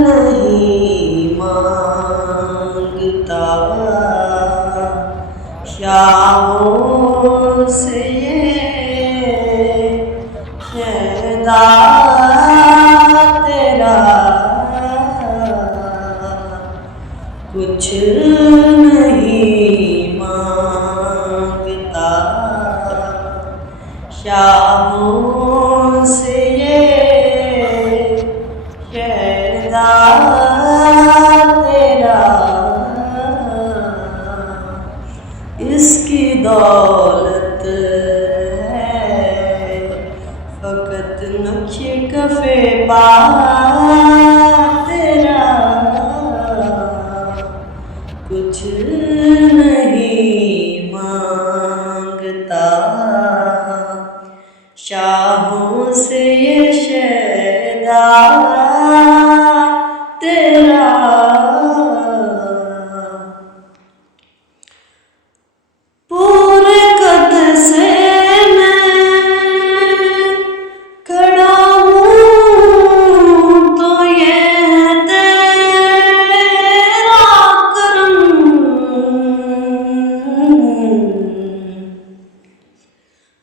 नहीं मांगता शामों से ये शैदा तेरा कुछ नहीं मांगता शामों से ये शैदा तेरा इसकी दौलत है फकत नक्शे कफ़े पा तेरा कुछ नहीं मांगता शाहों से ये शैदा तेरा पूरे कद से मैं खड़ा हूँ तो ये तेरा करम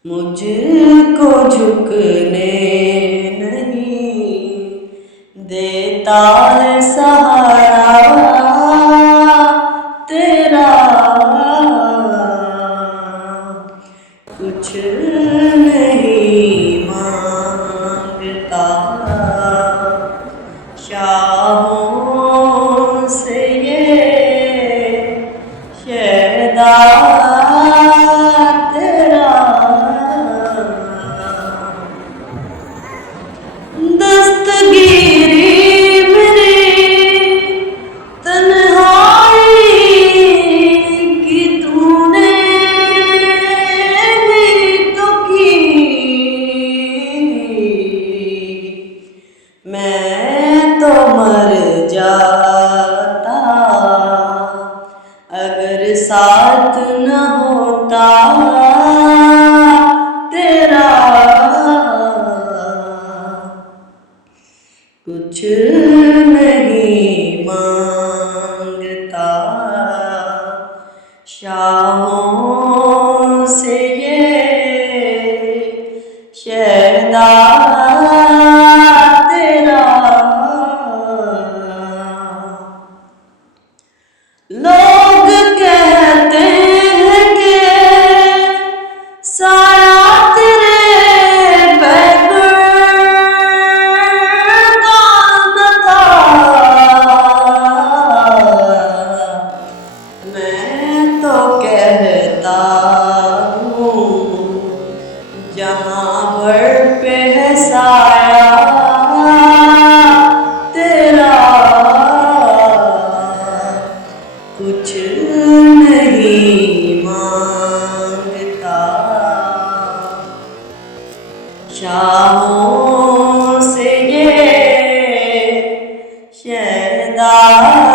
मुझको झुकने नहीं देता है सहारा तेरा कुछ नहीं मांगता शाहों से ये शैदा तेरा दस्तगीरी मेरी तन्हाई की तूने भी तो की मैं तो मर जाता अगर साथ न होता तेरा कुछ नहीं मांगता शाहों से ये शैदा तेरा लोग कहते हैं कि साया तेरे कहता हूँ जहाँ भर पे है साया तेरा कुछ नहीं मांगता शाहों से ये शैदा